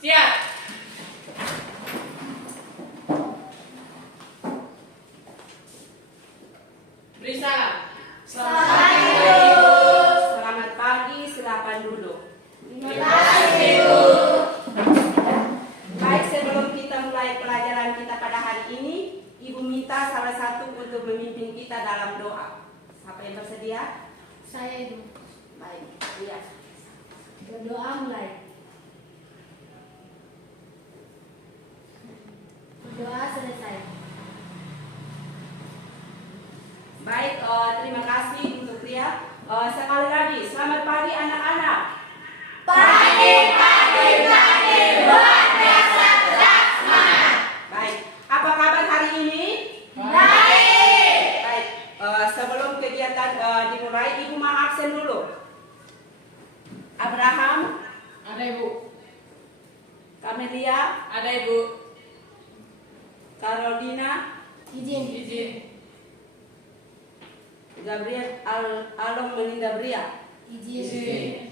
Siap. Beri salam. Selamat pagi, silakan duduk. Baik, sebelum kita mulai pelajaran kita pada hari ini, Ibu minta salah satu untuk memimpin kita dalam doa. Siapa yang bersedia? Saya Ibu. Baik, iya. Berdoa mulai. Berdoa selesai. Baik, terima kasih untuk Ria. Sekali lagi, selamat pagi anak-anak. Pagi, luar biasa cerdas semangat. Baik, apa kabar hari ini? Baik. Baik, sebelum kegiatan dimulai, Ibu mau absen dulu. Abraham, Ada Ibu. Kamelia, Ada Ibu. Carolina, Izin. Gabriel, Alom Melinda Bria. Izin.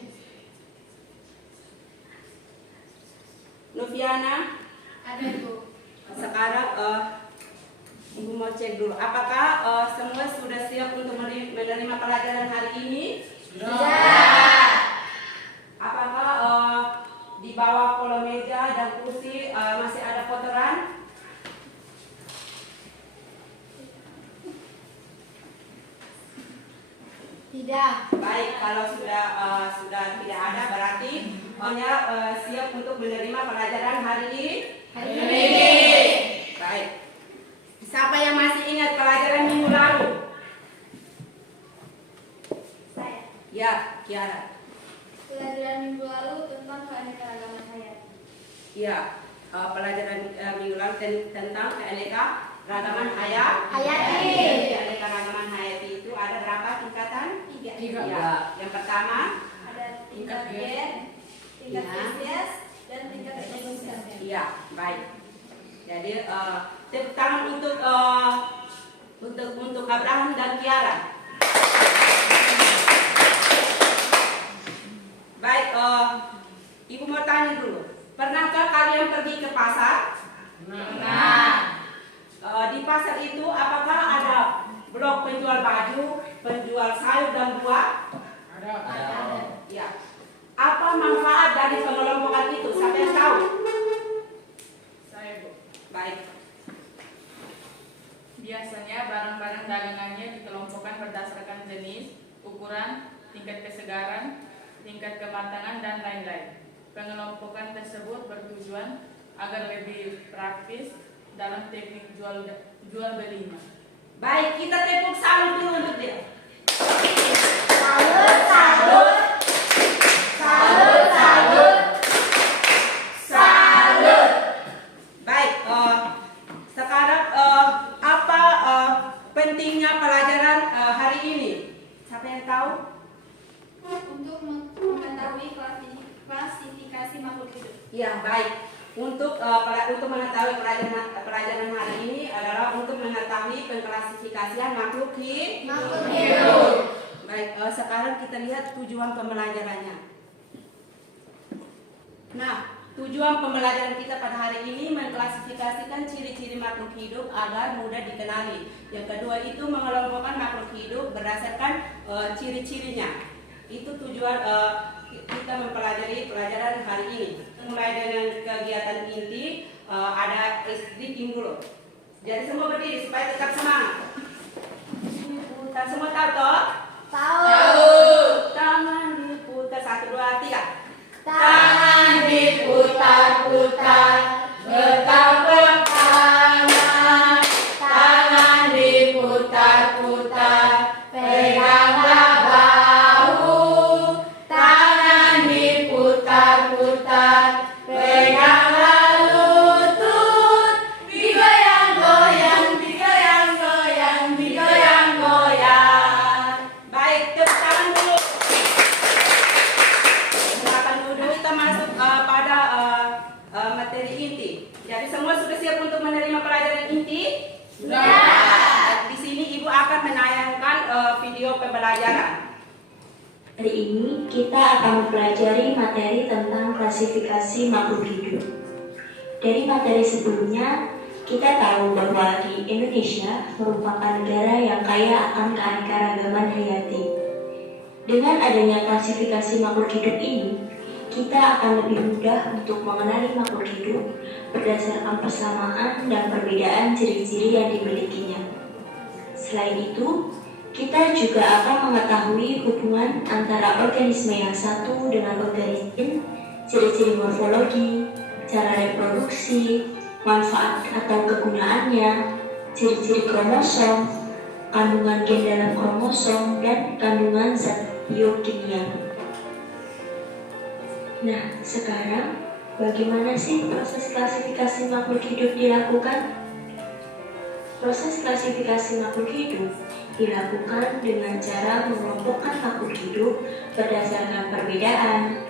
Noviana. Ada Ibu. Sekarang Ibu mau cek dulu, apakah semua sudah siap untuk menerima pelajaran hari ini? Apakah di bawah kolom meja dan kursi masih ada kotoran? Tidak. Baik, kalau sudah tidak ada berarti hanya siap untuk menerima pelajaran hari ini. Baik. Siapa yang masih ingat pelajaran minggu lalu? Saya. Ya, Kiara. Pelajaran minggu lalu tentang keanekaragaman hayati. Ya, pelajaran minggu lalu tentang keanekaragaman hayati. Hayati. Keanekaragaman hayati itu ada berapa tingkatan? Tiga. Ya. Yang pertama, Ada tingkat Tingkat gen, tingkat Ya. spesies, dan tingkat ekosistem. iya, baik. Jadi tepuk tangan untuk Abraham dan Kiara. Baik, Ibu mau tanya dulu. Pernahkah kalian pergi ke pasar? Di pasar itu apakah ada blok penjual baju, penjual sayur dan buah? Ada. Ya. Apa manfaat dari pengelompokan itu? Siapa yang tahu? Saya Bu. Baik. Biasanya barang-barang dagangannya dikelompokkan berdasarkan jenis, ukuran, tingkat kesegaran, tingkat kematangan, dan lain-lain. Pengelompokan tersebut bertujuan agar lebih praktis dalam teknik jual belinya. Baik, kita tepuk salut dulu untuk dia. Salut. Baik, sekarang apa pentingnya pelajaran hari ini? Siapa yang tahu? Untuk mengetahui klasifikasi makhluk hidup. Ya, baik. Untuk mengetahui pelajaran hari ini adalah untuk mengetahui pengklasifikasian makhluk hidup. Baik, sekarang kita lihat tujuan pembelajarannya. Nah, tujuan pembelajaran kita pada hari ini mengklasifikasikan ciri-ciri makhluk hidup agar mudah dikenali. Yang kedua itu mengelompokkan makhluk hidup berdasarkan ciri-cirinya. Itu tujuan kita mempelajari pelajaran hari ini. Mulai dengan kegiatan inti, ada speaking dulu. Jadi semua berdiri supaya tetap semangat. Kita semua tahu toh? Tahu. Tangan diputar 1, 2, 3. Tangan diputar-putar, bertepuk tangan. Tangan diputar-putar, peganglah bahu. Tangan diputar-putar, peganglah lutut. Digoyang-goyang, digoyang-goyang, digoyang-goyang. Baik, tepuk tangan dulu. Silakan duduk. Kita masuk pada materi inti. Jadi semua sudah siap untuk menerima pelajaran inti? Di sini Ibu akan menayangkan video pembelajaran. Hari ini kita akan mempelajari materi tentang klasifikasi klasifikasi makhluk hidup. Dari materi sebelumnya, kita tahu bahwa di Indonesia merupakan negara yang kaya akan keanekaragaman hayati. Dengan adanya klasifikasi makhluk hidup ini, kita akan lebih mudah untuk mengenali makhluk hidup berdasarkan persamaan dan perbedaan ciri-ciri yang dimilikinya. Selain itu, kita juga akan mengetahui hubungan antara organisme yang satu dengan organisme lain, ciri-ciri morfologi, cara reproduksi, manfaat atau kegunaannya, ciri-ciri kromosom, kandungan gen dalam kromosom, dan kandungan zat biokimia. Nah, sekarang bagaimana sih proses klasifikasi makhluk hidup dilakukan? Proses klasifikasi makhluk hidup dilakukan dengan cara mengelompokkan makhluk hidup berdasarkan perbedaan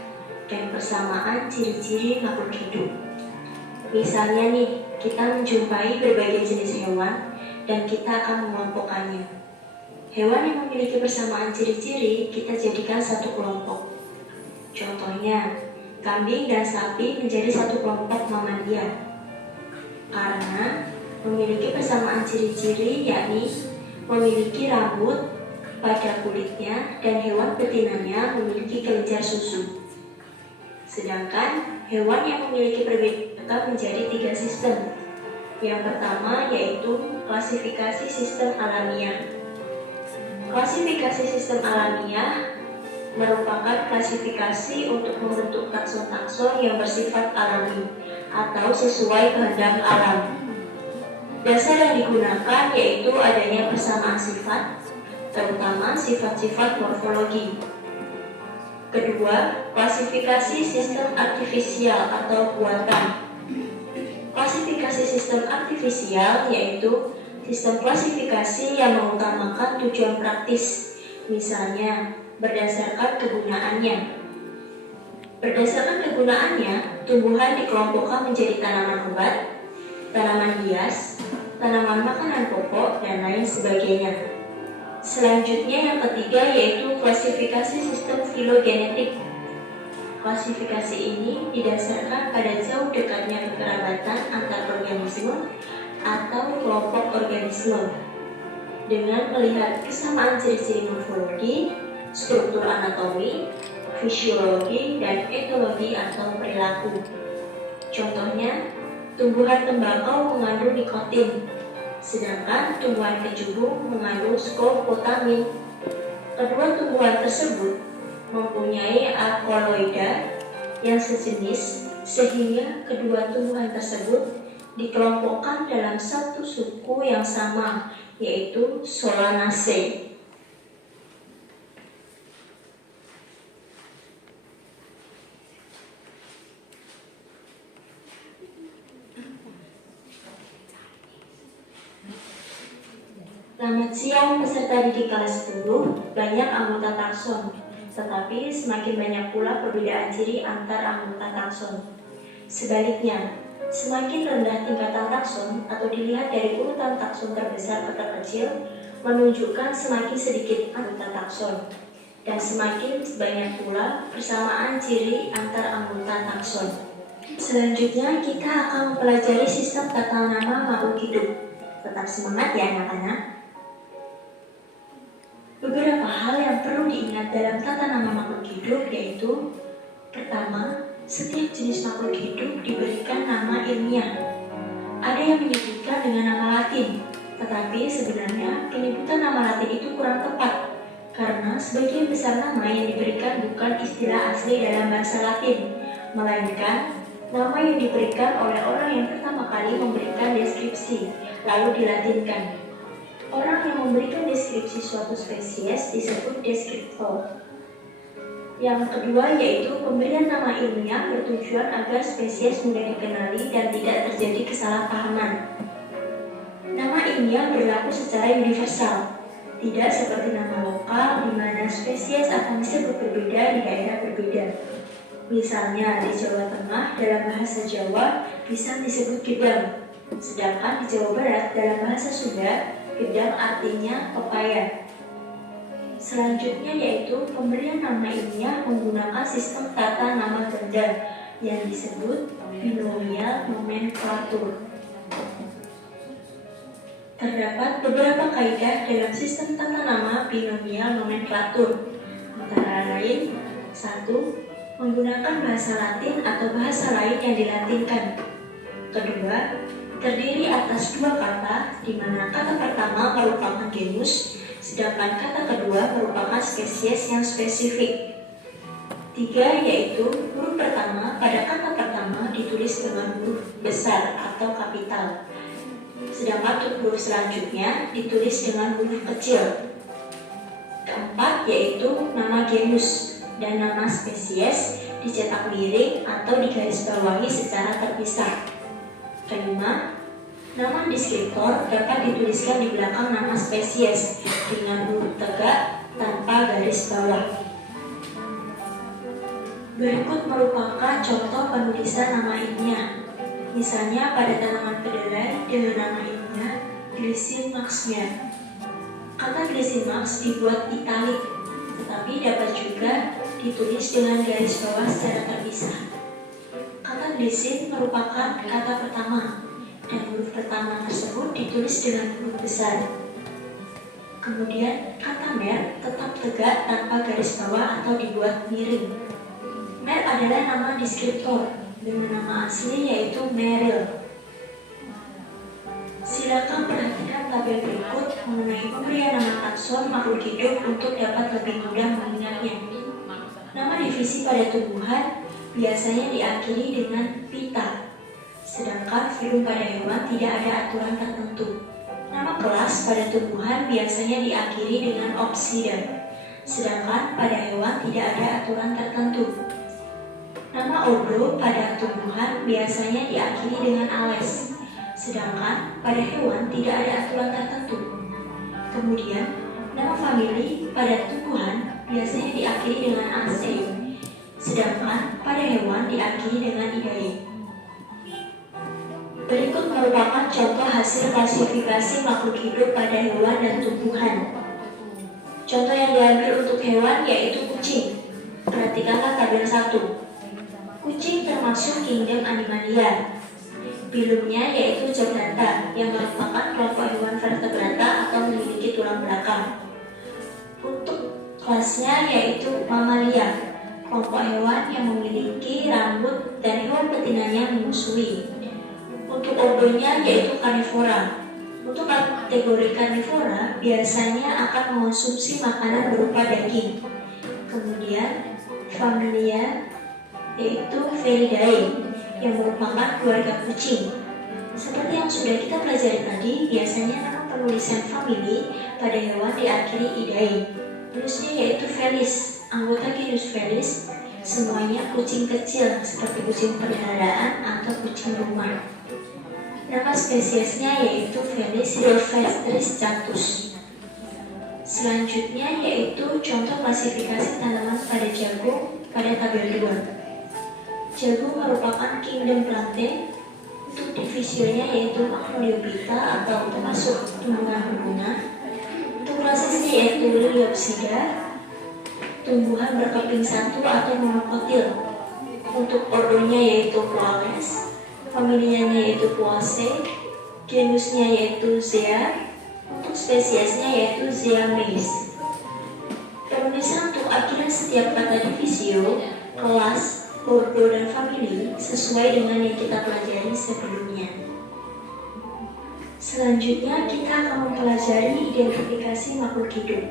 dan persamaan ciri-ciri makhluk hidup. Misalnya nih, kita menjumpai berbagai jenis hewan dan kita akan mengelompokkannya. Hewan yang memiliki persamaan ciri-ciri kita jadikan satu kelompok. Contohnya, kambing dan sapi menjadi satu kelompok mamalia karena memiliki persamaan ciri-ciri, yakni memiliki rambut pada kulitnya dan hewan betinanya memiliki kelenjar susu. Sedangkan hewan yang memiliki perbedaan menjadi 3 sistem. Yang pertama yaitu klasifikasi sistem alamiah. Klasifikasi sistem alamiah merupakan klasifikasi untuk membentuk takson-takson yang bersifat alami atau sesuai kehendak alam. Dasar yang digunakan yaitu adanya persamaan sifat, terutama sifat-sifat morfologi. Kedua, klasifikasi sistem artifisial atau buatan. Klasifikasi sistem artifisial yaitu sistem klasifikasi yang mengutamakan tujuan praktis, misalnya berdasarkan kegunaannya. Berdasarkan kegunaannya, tumbuhan dikelompokkan menjadi tanaman obat, tanaman hias, tanaman makanan pokok, dan lain sebagainya. Selanjutnya yang ketiga yaitu klasifikasi sistem filogenetik. Klasifikasi ini didasarkan pada jauh dekatnya kekerabatan antar organisme atau kelompok organisme dengan melihat kesamaan ciri-ciri morfologi, struktur anatomi, fisiologi, dan etologi atau perilaku. Contohnya, tumbuhan tembakau mengandung nikotin, sedangkan tumbuhan kecubung mengandung skopolamin. Kedua tumbuhan tersebut mempunyai alkaloida yang sejenis, sehingga kedua tumbuhan tersebut dikelompokkan dalam satu suku yang sama, yaitu Solanaceae. Selamat siang peserta didik kelas 10. Banyak anggota takson, tetapi semakin banyak pula perbedaan ciri antar anggota takson. Sebaliknya, semakin rendah tingkatan takson atau dilihat dari urutan takson terbesar ke terkecil menunjukkan semakin sedikit anggota takson, dan semakin banyak pula persamaan ciri antar anggota takson. Selanjutnya kita akan mempelajari sistem tata nama makhluk hidup. Tetap semangat ya anak-anak. Beberapa hal yang perlu diingat dalam tata nama makhluk hidup yaitu: pertama, setiap jenis makhluk hidup diberikan nama ilmiah. Ada yang menyebutkan dengan nama Latin, tetapi sebenarnya penyebutan nama Latin itu kurang tepat karena sebagian besar nama yang diberikan bukan istilah asli dalam bahasa Latin, melainkan nama yang diberikan oleh orang yang pertama kali memberikan deskripsi, lalu dilatinkan. Orang yang memberikan deskripsi suatu spesies disebut deskriptor. Yang kedua yaitu pemberian nama ilmiah bertujuan agar spesies mudah dikenali dan tidak terjadi kesalahpahaman. Nama ilmiah berlaku secara universal, tidak seperti nama lokal di mana spesies akan disebut berbeda di daerah berbeda. Misalnya di Jawa Tengah dalam bahasa Jawa pisang disebut gedang, sedangkan di Jawa Barat dalam bahasa Sunda gedang artinya pepaya. Selanjutnya yaitu pemberian nama ilmiah menggunakan sistem tata nama ganda yang disebut binomial nomenklatur. Terdapat beberapa kaidah dalam sistem tata nama binomial nomenklatur, antara lain: 1. Menggunakan bahasa Latin atau bahasa lain yang dilatinkan. Kedua, terdiri atas dua kata, di mana kata pertama merupakan genus, sedangkan kata kedua merupakan spesies yang spesifik. 3. Yaitu huruf pertama pada kata pertama ditulis dengan huruf besar atau kapital, sedangkan untuk huruf selanjutnya ditulis dengan huruf kecil. 4. Yaitu nama genus dan nama spesies dicetak miring atau digarisbawahi secara terpisah. 5. Nama deskriptor dapat dituliskan di belakang nama spesies dengan huruf tegak tanpa garis bawah. Berikut merupakan contoh penulisan nama ilmiah. Misalnya pada tanaman kedelai dengan nama ilmiah Glycymaxia. Kata Glycymax dibuat italik, tetapi dapat juga ditulis dengan garis bawah secara terpisah. Kata glycin merupakan kata pertama, dan huruf pertama tersebut ditulis dengan huruf besar. Kemudian kata mer tetap tegak tanpa garis bawah atau dibuat miring. Mer adalah nama deskriptor dengan nama asli yaitu Meryl. Silakan perhatikan tabel berikut mengenai pemberian nama takson makhluk hidup untuk dapat lebih mudah mengingatnya. Nama divisi pada tumbuhan biasanya diakhiri dengan pita, sedangkan filum pada hewan tidak ada aturan tertentu. Nama kelas pada tumbuhan biasanya diakhiri dengan opsida, sedangkan pada hewan tidak ada aturan tertentu. Nama ordo pada tumbuhan biasanya diakhiri dengan ales, sedangkan pada hewan tidak ada aturan tertentu. Kemudian, nama famili pada tumbuhan biasanya diakhiri dengan ase, sedangkan pada hewan diakhiri dengan idae. Berikut merupakan contoh hasil klasifikasi makhluk hidup pada hewan dan tumbuhan. Contoh yang diambil untuk hewan yaitu kucing. Perhatikanlah tabel 1. Kucing termasuk kingdom Animalia. Filumnya yaitu Chordata, yang merupakan kelompok hewan vertebrata atau memiliki tulang belakang. Untuk kelasnya yaitu Mamalia, kelompok hewan yang memiliki rambut dan hewan betinanya menyusui. Untuk ordonya yaitu Carnivora. Untuk kategori Carnivora biasanya akan mengonsumsi makanan berupa daging. Kemudian familia yaitu Felidae, yang merupakan keluarga kucing. Seperti yang sudah kita pelajari tadi, biasanya nama penulisan famili pada hewan diakhiri idae. Genusnya yaitu Felis, anggota genus Felis, semuanya kucing kecil seperti kucing peliharaan atau kucing rumah. Nama spesiesnya yaitu Felis silvestris catus. Selanjutnya yaitu contoh klasifikasi tanaman pada jagung pada tabel 2. Jagung merupakan kingdom Plantae. Untuk divisionya yaitu Macroliophyta atau termasuk tumbuhan berbunga. Untuk klasisnya yaitu Liliopsida, tumbuhan berkeping satu atau monokotil. Untuk ordonya yaitu Poales, familianya yaitu Poaceae, genusnya yaitu Zea, untuk spesiesnya yaitu Zeameis. Penulisan untuk akhiran setiap kata divisio, kelas, ordo, dan famili sesuai dengan yang kita pelajari sebelumnya. Selanjutnya kita akan mempelajari identifikasi makhluk hidup.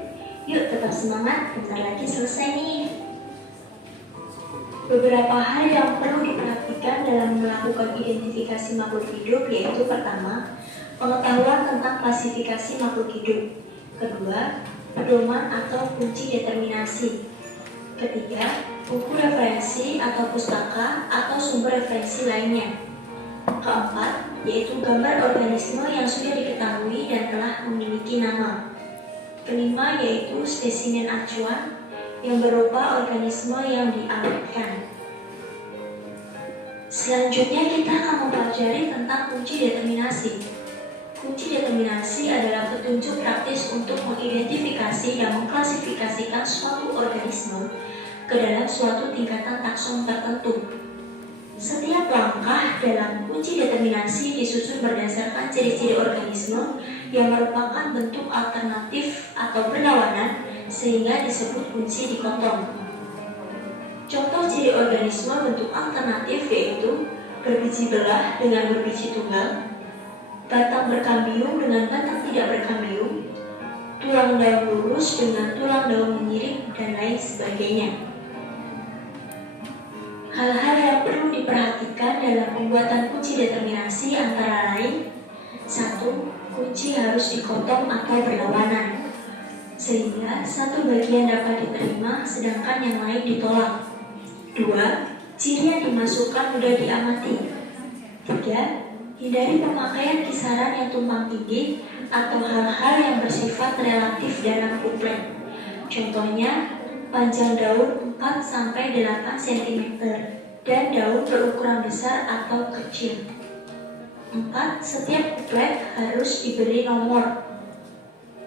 Yuk tetap semangat, bentar lagi selesai nih. Beberapa hal yang perlu diperhatikan dalam melakukan identifikasi makhluk hidup yaitu pertama, pengetahuan tentang klasifikasi makhluk hidup. Kedua, pedoman atau kunci determinasi. Ketiga, buku referensi atau pustaka atau sumber referensi lainnya. Keempat, yaitu gambar organisme yang sudah diketahui dan telah memiliki nama. Kelima, yaitu spesimen acuan yang berupa organisme yang diawetkan. Selanjutnya kita akan mempelajari tentang kunci determinasi. Kunci determinasi adalah petunjuk praktis untuk mengidentifikasi dan mengklasifikasikan suatu organisme ke dalam suatu tingkatan takson tertentu. apakah dalam kunci determinasi disusun berdasarkan ciri-ciri organisme yang merupakan bentuk alternatif atau berlawanan sehingga disebut kunci dikotom. Contoh ciri organisme bentuk alternatif yaitu berbiji belah dengan berbiji tunggal, batang berkambium dengan batang tidak berkambium, tulang daun lurus dengan tulang daun menyiring, dan lain sebagainya. Hal-hal yang perlu diperhatikan dalam pembuatan kunci determinasi antara lain: 1. Kunci harus dikotom atau berlawanan, sehingga satu bagian dapat diterima sedangkan yang lain ditolak. 2. Ciri yang dimasukkan mudah diamati. 3. Hindari pemakaian kisaran yang tumpang tindih atau hal-hal yang bersifat relatif dalam kuplet. Contohnya, panjang daun 4-8 cm dan daun berukuran besar atau kecil. 4. Setiap kuplet harus diberi nomor.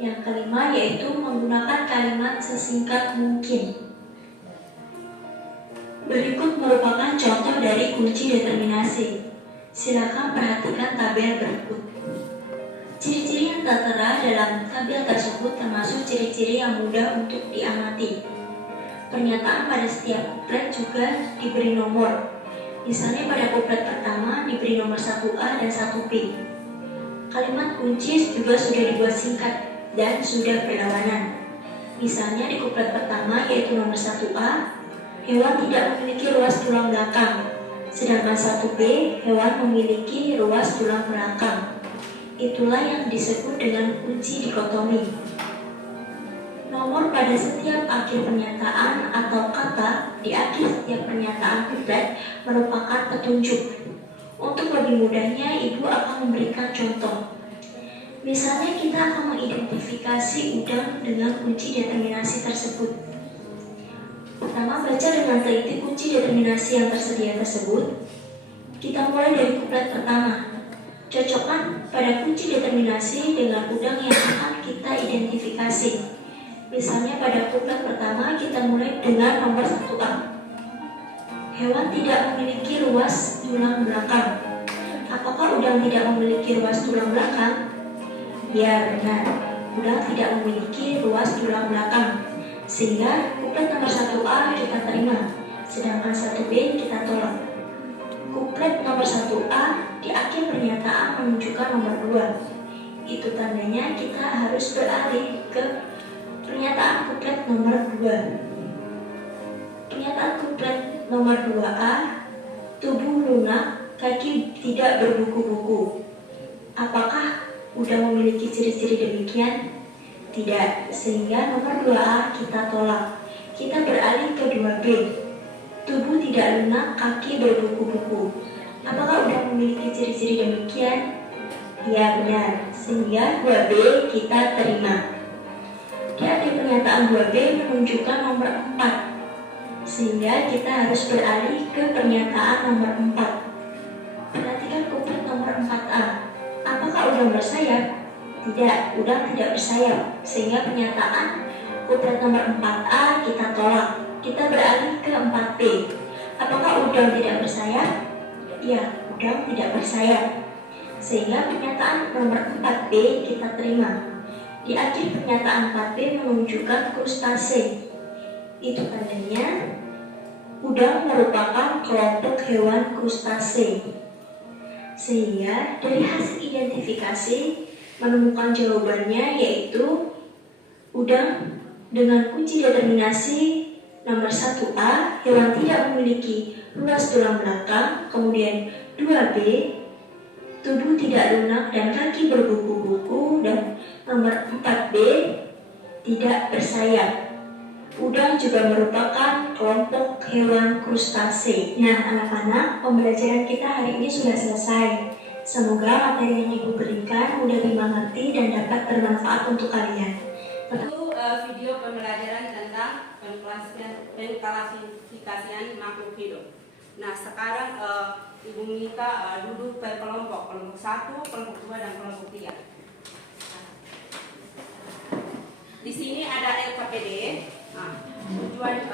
Yang kelima yaitu menggunakan kalimat sesingkat mungkin. Berikut merupakan contoh dari kunci determinasi. Silakan perhatikan tabel berikut. Ciri-ciri yang tertera dalam tabel tersebut termasuk ciri-ciri yang mudah untuk diamati. Pernyataan pada setiap kuplet juga diberi nomor. Misalnya pada kuplet pertama diberi nomor 1A dan 1B. Kalimat kunci juga sudah dibuat singkat dan sudah berlawanan. Misalnya di kuplet pertama yaitu nomor 1A, hewan tidak memiliki ruas tulang belakang. Sedangkan 1B, hewan memiliki ruas tulang belakang. Itulah yang disebut dengan kunci dikotomi. Nomor pada setiap akhir pernyataan atau kata di akhir setiap pernyataan kuplet merupakan petunjuk. Untuk lebih mudahnya, Ibu akan memberikan contoh. Misalnya kita akan mengidentifikasi udang dengan kunci determinasi tersebut. Pertama, baca dengan teliti kunci determinasi yang tersedia tersebut. Kita mulai dari kuplet pertama. Cocokkan pada kunci determinasi dengan udang yang akan kita identifikasi. Misalnya pada kuplet pertama kita mulai dengan nomor 1A. Hewan tidak memiliki ruas tulang belakang. Apakah udang tidak memiliki ruas tulang belakang? Ya, benar. Udang tidak memiliki ruas tulang belakang. Sehingga kuplet nomor 1A kita terima, sedangkan 1B kita tolak. Kuplet nomor 1A di akhir pernyataan menunjukkan nomor 2. Itu tandanya kita harus beralih ke pernyataan kuplet nomor 2. Pernyataan kuplet nomor 2A, tubuh lunak, kaki tidak berbuku-buku. Apakah udang memiliki ciri-ciri demikian? Tidak, sehingga nomor 2A kita tolak. Kita beralih ke 2B. Tubuh tidak lunak, kaki berbuku-buku. Apakah udang memiliki ciri-ciri demikian? Ya, benar, sehingga 2B kita terima. Di akhir pernyataan 2B menunjukkan nomor 4, sehingga kita harus beralih ke pernyataan nomor 4. Perhatikan kuplet nomor 4A. Apakah udang bersayap? Tidak, udang tidak bersayap, sehingga pernyataan kuplet nomor 4A kita tolak. Kita beralih ke 4B. Apakah udang tidak bersayap? Ya, udang tidak bersayap, sehingga pernyataan nomor 4B kita terima. Di akhir pernyataan 4B menunjukkan krustase. Itu tandanya udang merupakan kelompok hewan krustase. Sehingga dari hasil identifikasi menemukan jawabannya yaitu udang dengan kunci determinasi nomor 1A, hewan tidak memiliki ruas tulang belakang. Kemudian 2B, tubuh tidak lunak dan kaki berbuku-buku. Dan nomor 4B, tidak bersayap. Udang juga merupakan kelompok hewan krustase. Nah, anak-anak, pembelajaran kita hari ini sudah selesai. Semoga materi yang Ibu berikan mudah dimengerti dan dapat bermanfaat untuk kalian. Itu video pembelajaran tentang pengklasifikasian makhluk hidup. Nah, sekarang Ibu minta duduk per kelompok 1, kelompok 2, dan kelompok 3. Di sini ada LKPD. Nah, tujuan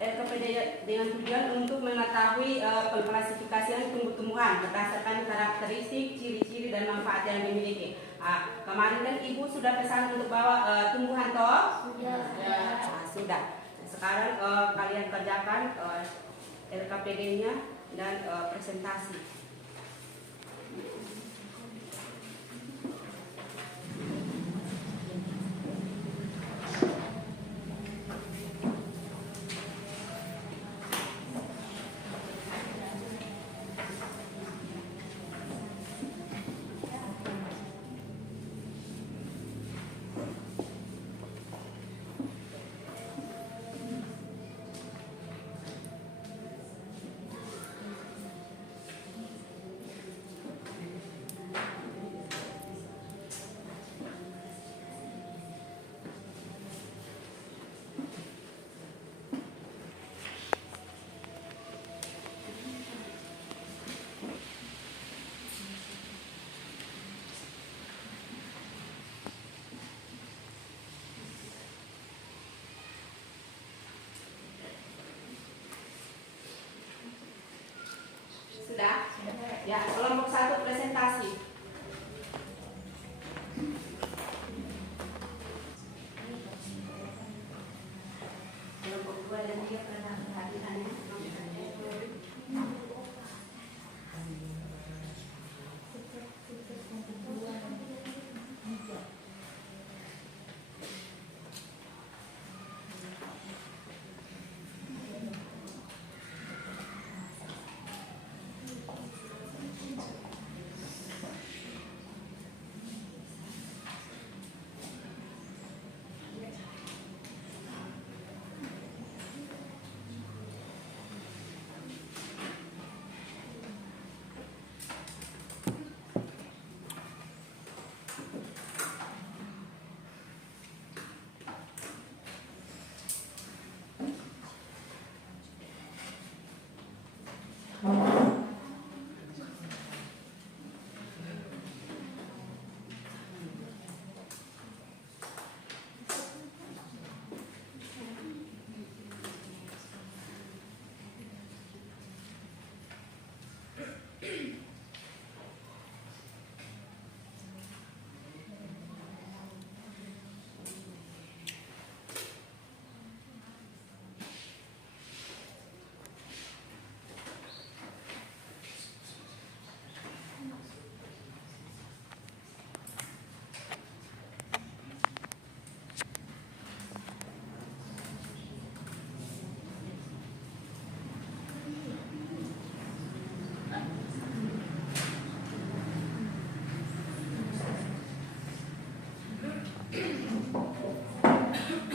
LKPD dengan tujuan untuk mengetahui pengklasifikasian tumbuh-tumbuhan berdasarkan karakteristik, ciri-ciri dan manfaat yang dimiliki. Kemarin kan Ibu sudah pesan untuk bawa tumbuhan toh? Sudah. Sekarang kalian kerjakan LKPD-nya dan presentasi. Sudah? Ya, kelompok 1 presentasi. Kelompok 2 dan 3 pernah perhatiannya.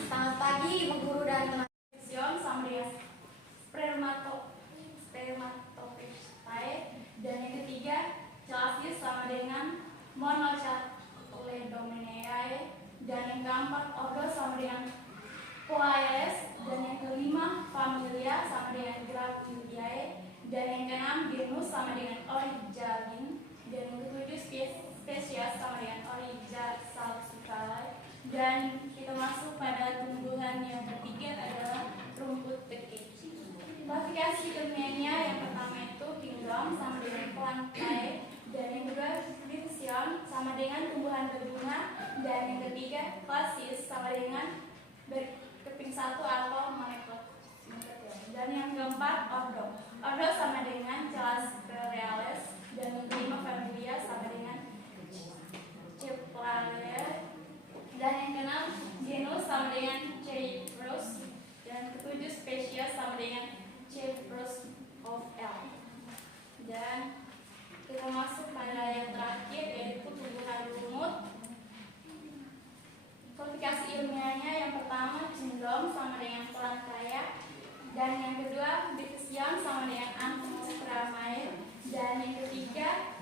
Selamat pagi, Bu Guru dan teman-teman. Sama dengan spermatozoa, dan yang ketiga celasis sama dengan monocotyledoneae, dan yang keempat ordo sama dengan Poales, dan yang kelima familia sama dengan Graphidae, dan yang keenam genus sama dengan Origalin, dan yang ketujuh spesies sama dengan Origa salsiferae. Dan kita masuk pada tumbuhan yang ketiga adalah rumput tekik. Klasifikasi ilmiahnya yang pertama itu kingdom sama dengan plantae, dan yang kedua division sama dengan tumbuhan berbunga, dan yang ketiga klasis sama dengan berkeping satu atau monopot. Dan yang keempat ordo. Ordo sama dengan Chelasperaeales, dan yang kelima familia sama dengan Cephalae, dan yang keenam genus sama dengan Cyprus, dan ketujuh spesies sama dengan Cyprus of L. Dan kita masuk pada yang terakhir yaitu tumbuhan lumut. Klasifikasi ilmiahnya yang pertama kingdom sama dengan plantae, dan yang kedua division sama dengan Anthospermae, dan yang ketiga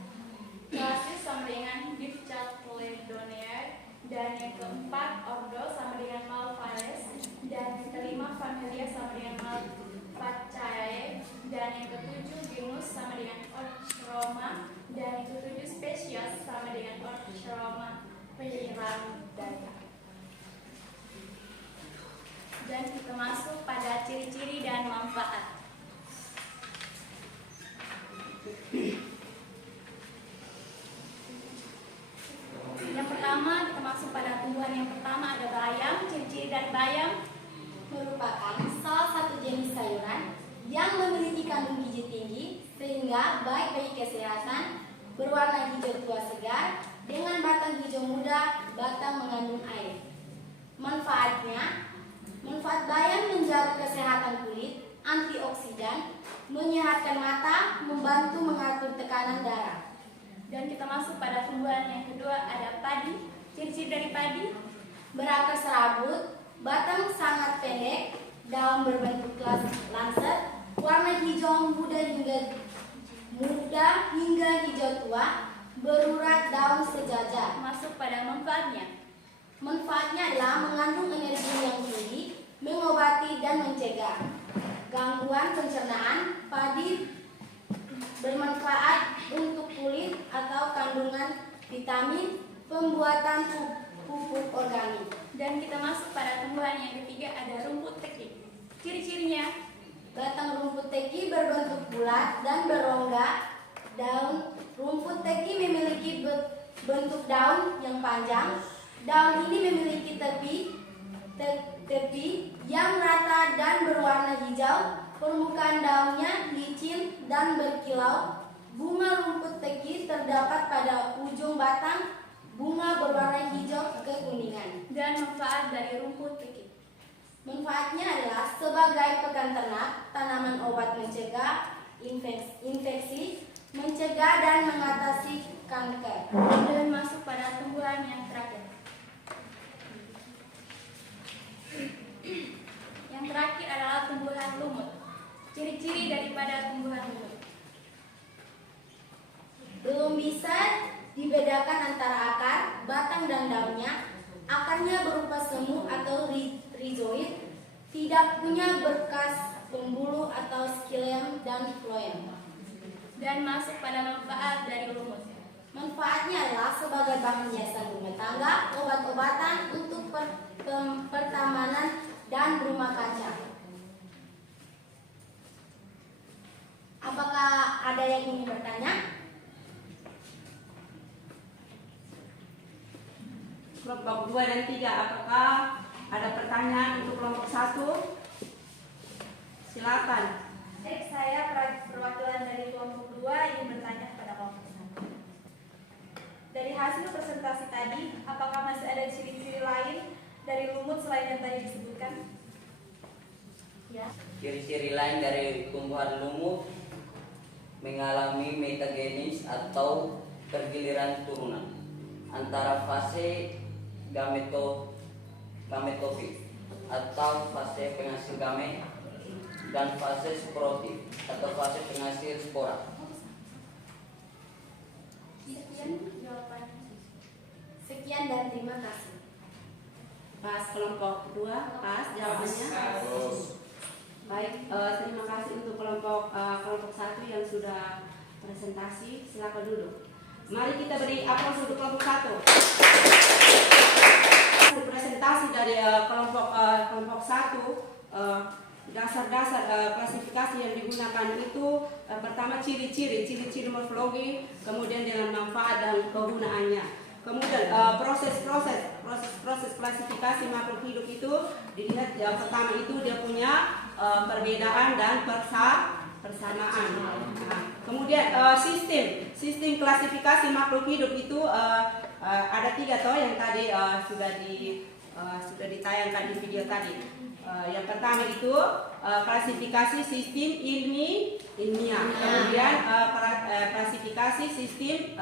klasis sama dengan Diphthaledoneae, dan yang keempat ordo sama dengan Malvaceae, dan yang kelima familia sama dengan Malvaceae, dan yang ketujuh genus sama dengan Orchroma, dan yang ketujuh spesies sama dengan Orchroma piramidata. Dan kita masuk pada ciri-ciri dan manfaat. Yang pertama, kita masuk pada tumbuhan yang pertama ada bayam. Ciri-ciri dari bayam merupakan salah satu jenis sayuran yang memiliki kandung gizi tinggi sehingga baik bagi kesehatan, berwarna hijau tua segar dengan batang hijau muda, batang mengandung air. Manfaat bayam menjaga kesehatan kulit, antioksidan, menyehatkan mata, membantu mengatur tekanan darah. Dan kita masuk pada tumbuhan yang kedua ada padi. Ciri-ciri dari padi Berakar serabut, batang sangat pendek, daun berbentuk lancet, warna hijau muda hingga hijau tua, berurat daun sejajar. masuk pada manfaatnya. Manfaatnya adalah mengandung energi yang tinggi, mengobati dan mencegah gangguan pencernaan. Padi bermanfaat untuk kulit atau kandungan vitamin, pembuatan pupuk organik. Dan kita masuk pada tumbuhan yang ketiga ada rumput teki. Ciri-cirinya Batang rumput teki berbentuk bulat dan berongga. Daun rumput teki memiliki bentuk daun yang panjang. Daun ini memiliki tepi yang rata dan berwarna hijau. Permukaan daunnya licin dan berkilau. Bunga rumput teki terdapat pada ujung batang. Bunga berwarna hijau kekuningan. dan manfaat dari rumput teki. Manfaatnya adalah sebagai pekan ternak, tanaman obat mencegah infeksi, mencegah dan mengatasi kanker. Dan masuk pada tumbuhan yang terakhir. Yang terakhir adalah tumbuhan lumut. Ciri-ciri daripada tumbuhan lumut. Belum bisa dibedakan antara akar, batang dan daunnya. Akarnya berupa semu atau rizoid, tidak punya berkas pembuluh atau skilem dan floem. Dan masuk pada manfaat dari lumut. Manfaatnya adalah sebagai bahan hiasan rumah tangga, obat-obatan untuk pertamanan dan rumah kaca. Apakah ada yang ingin bertanya? Kelompok 2 dan 3, apakah ada pertanyaan untuk kelompok 1? Silakan. Saya perwakilan dari kelompok 2 ingin bertanya kepada kelompok 1. Dari hasil presentasi tadi, apakah masih ada ciri-ciri lain dari lumut selain yang tadi disebutkan? Ya. Ciri-ciri lain dari tumbuhan lumut mengalami metagenis atau pergiliran turunan antara fase gametofit atau fase penghasil gamet dan fase sporotif atau fase penghasil spora. Sekian jawabannya. Sekian dan terima kasih. Pas kelompok 2, pas jawabannya. Baik, terima kasih untuk kelompok 1 yang sudah presentasi. Silakan duduk. Mari kita beri aplaus untuk kelompok 1. Presentasi dari kelompok 1. Dasar-dasar klasifikasi yang digunakan itu pertama ciri-ciri morfologi, kemudian dengan manfaat dan kegunaannya. Kemudian proses klasifikasi makhluk hidup itu dilihat yang pertama itu dia punya perbedaan dan persamaan. Kemudian sistem klasifikasi makhluk hidup itu ada 3 toh yang tadi sudah ditayangkan di video tadi. Yang pertama itu klasifikasi sistem ilmiah, kemudian klasifikasi sistem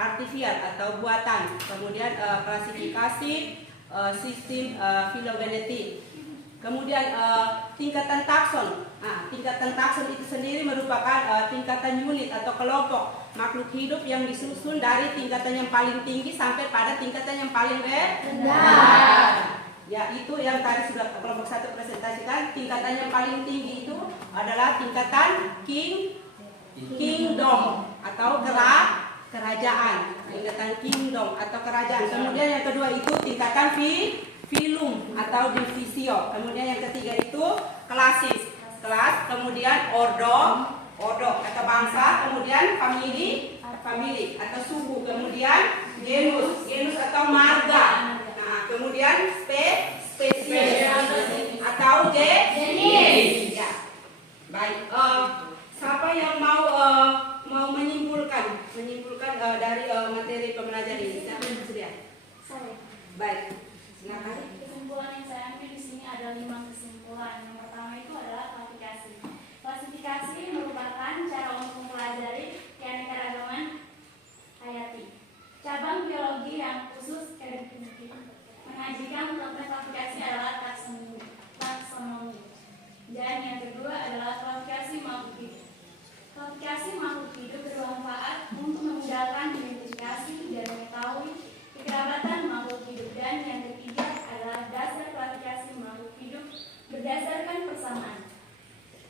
artifisial atau buatan, kemudian klasifikasi sistem filogenetik, kemudian tingkatan takson. Tingkatan takson itu sendiri merupakan tingkatan unit atau kelompok makhluk hidup yang disusun dari tingkatan yang paling tinggi sampai pada tingkatan yang paling rendah. Ya, itu yang tadi sudah kelompok 1 presentasikan. Tingkatan yang paling tinggi itu adalah tingkatan kingdom atau kerajaan. Tingkatan kingdom atau kerajaan. Kemudian yang kedua itu tingkatan filum atau divisio. Kemudian yang ketiga itu klasis, kelas. Kemudian ordo atau bangsa. Kemudian famili atau suku. Kemudian genus atau marga. Nah, kemudian spesies atau jenis. Ya. Baik. Siapa yang mau menyimpulkan dari materi pembelajaran ini? Siapa yang bersedia? Saya. Baik. Silakan. Kesimpulan yang saya ambil di sini ada 5 kesimpulan. Yang pertama itu adalah klasifikasi. Klasifikasi merupakan cara untuk mempelajari keanekaragaman hayati. Cabang biologi yang khusus mengajikan tentang klasifikasi adalah taksonomi. Dan yang kedua adalah klasifikasi makhluk hidup. Klasifikasi makhluk hidup bermanfaat untuk memudahkan identifikasi dan mengetahui kekerabatan makhluk hidup. Dan yang ketiga adalah dasar klasifikasi makhluk hidup berdasarkan persamaan.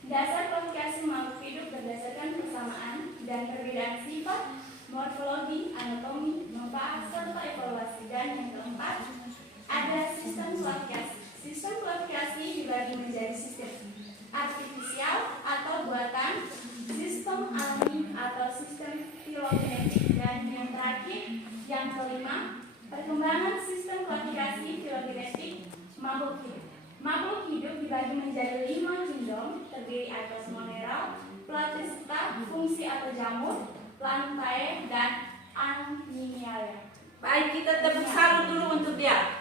Dasar klasifikasi makhluk hidup berdasarkan persamaan dan perbedaan sifat, morfologi, anatomi, manfaat, serta evaluasi. Dan yang keempat ada sistem klasifikasi. Sistem klasifikasi dibagi menjadi sistem artifisial atau buatan, sistem alami atau sistem filogenetik, dan yang terakhir, yang kelima, perkembangan sistem klasifikasi filogenetik makhluk hidup. Makhluk hidup dibagi menjadi 5 kingdom, terdiri atas moneral, platista, fungsi atau jamur, lantae, dan animalia. Baik, kita tepuk salut dulu untuk dia.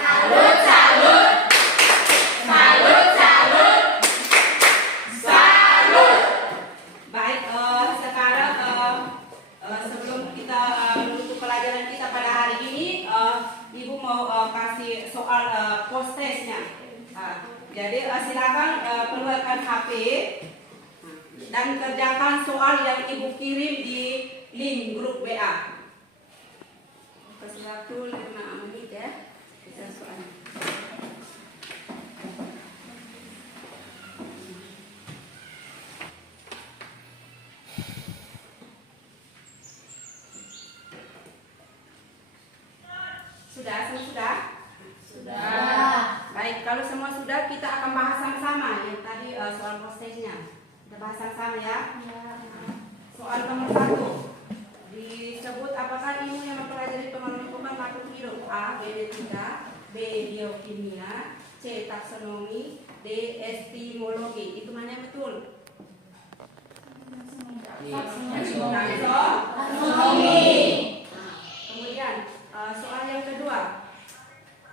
Salut, salut, salut, salut, salut. Baik, sekarang sebelum kita menutup pelajaran kita pada hari ini, Ibu mau kasih soal post testnya. Jadi silakan keluarkan HP dan kerjakan soal yang Ibu kirim di link grup WA. Kasih waktu 5 menit ya. Kita soalnya. Sudah. Baik, kalau semua sudah, kita akan bahas sama-sama yang tadi soal prosesnya. Kita bahas sama-sama ya. Soal nomor 1 disebut apakah ilmu yang mempelajari pengelompokan makhluk hidup? A. Genetika, B. Biokimia, C. Taksonomi, D. Epistemologi. Itu mana yang betul? Taksonomi. Kemudian soal yang kedua,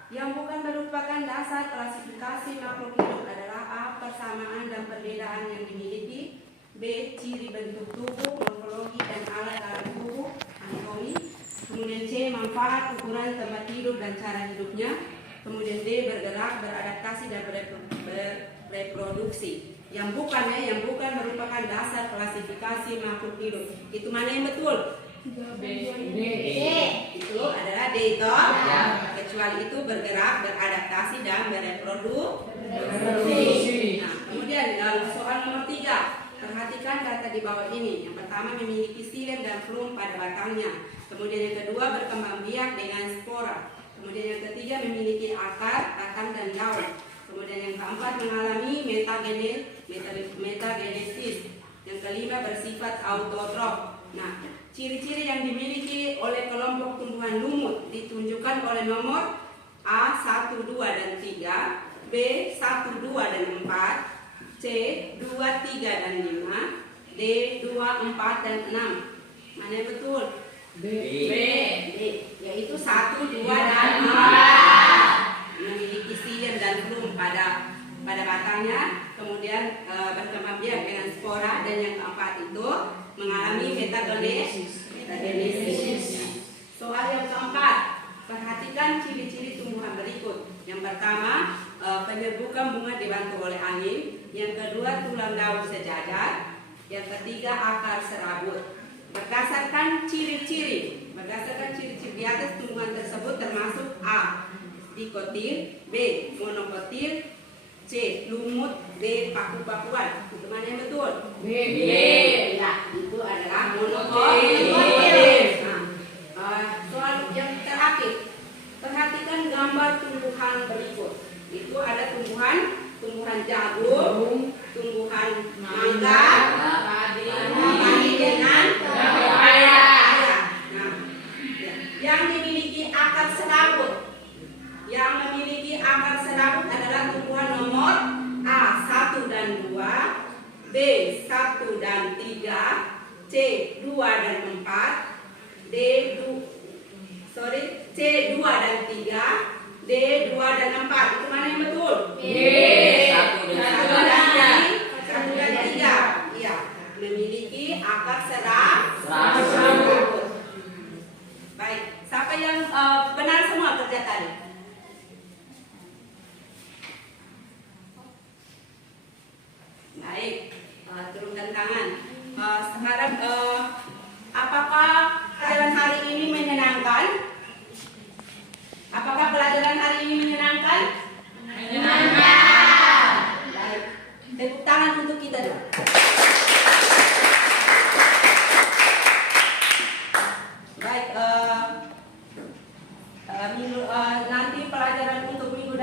yang bukan merupakan dasar klasifikasi makhluk hidup adalah A. Persamaan dan perbedaan yang dimiliki, B. Ciri bentuk tubuh, morfologi dan alat-alat tubuh, anatomi, kemudian C. Manfaat, ukuran tempat hidup dan cara hidupnya, kemudian D. Bergerak, beradaptasi dan bereproduksi. Yang bukan merupakan dasar klasifikasi makhluk hidup. Itu mana yang betul? B. Itu adalah D toh. Ya. Kecuali itu bergerak, beradaptasi dan bereproduksi. Nah, kemudian soal nomor 3. Perhatikan kata di bawah ini. Yang pertama memiliki xilem dan flum pada batangnya. Kemudian yang kedua berkembang biak dengan spora. Kemudian yang ketiga memiliki akar, batang dan daun. Kemudian yang keempat mengalami metagenesis. Yang kelima bersifat autotrof. Nah, ciri-ciri yang dimiliki oleh kelompok tumbuhan lumut ditunjukkan oleh nomor A 1, 2 dan 3, B 1, 2 dan 4, C 2, 3 dan 5, D 2, 4 dan 6. Mana yang betul? B. Yaitu 1, 2 dan 4. Memiliki xilem dan flum pada batangnya, kemudian berkembang biak dengan spora, dan yang keempat itu mengalami metagenesis. Soal yang keempat, perhatikan ciri-ciri tumbuhan berikut. Yang pertama, penyerbukan bunga dibantu oleh angin. Yang kedua, tulang daun sejajar. Yang ketiga, akar serabut. Berdasarkan ciri-ciri di atas tumbuhan tersebut termasuk A. Dikotil, B. Monokotil, C. Lumut, D. Paku-pakuan. Itu mana yang betul? B. Ya, itu adalah monokotil. Nah, soal yang terakhir, perhatikan gambar mandi dengan berupaya. Nah, yang dimiliki akar serabut. Yang memiliki akar serabut adalah tumbuhan nomor A 1 dan 2, B 1 dan 3, C 2 dan 4, C 2 dan 3, D 2 dan 4. Itu mana yang betul? Satu dan Satu tiga. dan satu dan 3. Iya, memiliki akar serabut. Baik, siapa yang benar semua kerja tadi? Baik, turunkan tangan. Sekarang apakah pelajaran hari ini menyenangkan? Apakah pelajaran hari ini menyenangkan? Menyenangkan. Baik, tepuk tangan untuk kita dulu. Baik, nanti pelajaran untuk minggu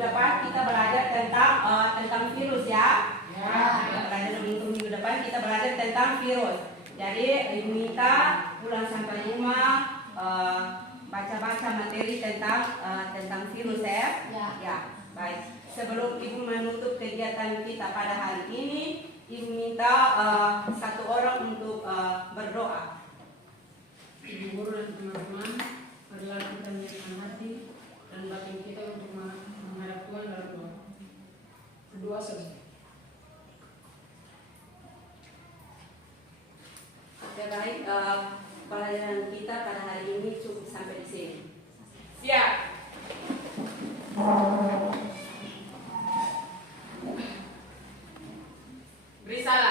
depan kita belajar tentang virus ya. Pelajaran untuk minggu depan kita belajar tentang virus. Jadi ibu minta pulang sampai rumah baca-baca materi tentang virus ya. Ya, baik. Sebelum ibu menutup kegiatan kita pada hari ini, ibu minta satu orang untuk berdoa. Ibu guru dan teman-teman, marilah kita menyiapkan hati dan batin kita untuk menghadap Tuhan dalam doa. Berdoa saja. Ya baik, pelajaran kita pada hari ini cukup sampai di sini. Siap. Beri salam.